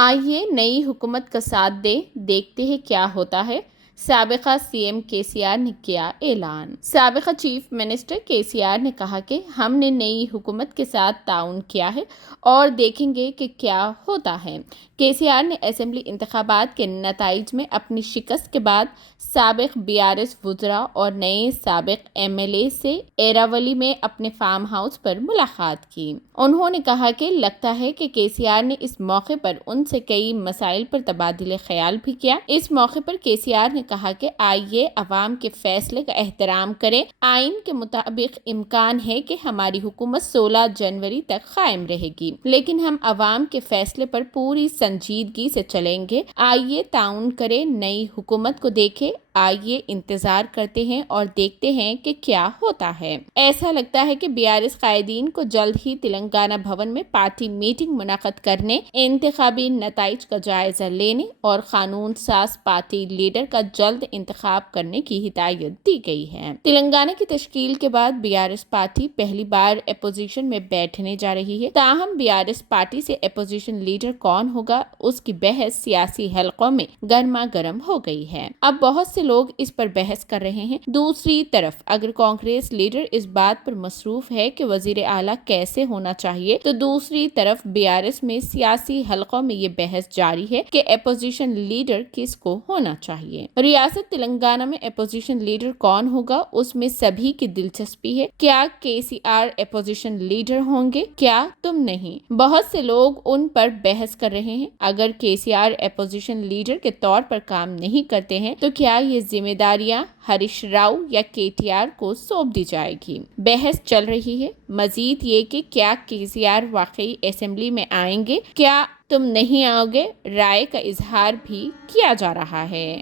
آئیے نئی حکومت کا ساتھ دیں، دیکھتے ہیں کیا ہوتا ہے۔ سابقہ سی ایم کے سی آر نے کیا اعلان۔ سابقہ چیف منسٹر کے سی آر نے کہا کہ ہم نے نئی حکومت کے ساتھ تعاون کیا ہے اور دیکھیں گے کہ کیا ہوتا ہے۔ کے سی آر نے اسمبلی انتخابات کے نتائج میں اپنی شکست کے بعد سابق BRS وزراء اور نئے سابق MLA سے ایراولی میں اپنے فارم ہاؤس پر ملاقات کی۔ انہوں نے کہا کہ لگتا ہے کہ کے سی آر نے اس موقع پر ان سے کئی مسائل پر تبادلہ خیال بھی کیا۔ اس موقع پر کے سی آر نے کہا کہ آئیے عوام کے فیصلے کا احترام کریں۔ آئین کے مطابق امکان ہے کہ ہماری حکومت 16 جنوری تک قائم رہے گی، لیکن ہم عوام کے فیصلے پر پوری سنجیدگی سے چلیں گے۔ آئیے تعاون کریں، نئی حکومت کو دیکھیں، آئیے انتظار کرتے ہیں اور دیکھتے ہیں کہ کیا ہوتا ہے۔ ایسا لگتا ہے کہ BRS قائدین کو جلد ہی تلنگانہ بھون میں پارٹی میٹنگ منعقد کرنے، انتخابی نتائج کا جائزہ لینے اور قانون ساز پارٹی لیڈر کا جلد انتخاب کرنے کی ہدایت دی گئی ہے۔ تلنگانہ کی تشکیل کے بعد BRS پارٹی پہلی بار اپوزیشن میں بیٹھنے جا رہی ہے، تاہم BRS پارٹی سے اپوزیشن لیڈر کون ہوگا، اس کی بحث سیاسی حلقوں میں گرما گرم ہو گئی ہے۔ اب بہت سے لوگ اس پر بحث کر رہے ہیں۔ دوسری طرف اگر کانگریس لیڈر اس بات پر مصروف ہے کہ وزیر اعلیٰ کیسے ہونا چاہیے، تو دوسری طرف BRS میں سیاسی حلقوں میں یہ بحث جاری ہے کہ اپوزیشن لیڈر کس کو ہونا چاہیے۔ ریاست تلنگانہ میں اپوزیشن لیڈر کون ہوگا، اس میں سبھی کی دلچسپی ہے۔ کیا کے سی آر اپوزیشن لیڈر ہوں گے، کیا تم نہیں؟ بہت سے لوگ ان پر بحث کر رہے ہیں۔ اگر کے سی آر اپوزیشن لیڈر کے طور پر کام نہیں کرتے ہیں تو کیا یہ ذمہ داریاں ہریش راؤ یا KTR کو سونپ دی جائے گی؟ بحث چل رہی ہے۔ مزید یہ کہ کیا کے سی آر واقعی اسمبلی میں آئیں گے، کیا تم نہیں آؤ گے، رائے کا اظہار بھی کیا جا رہا ہے۔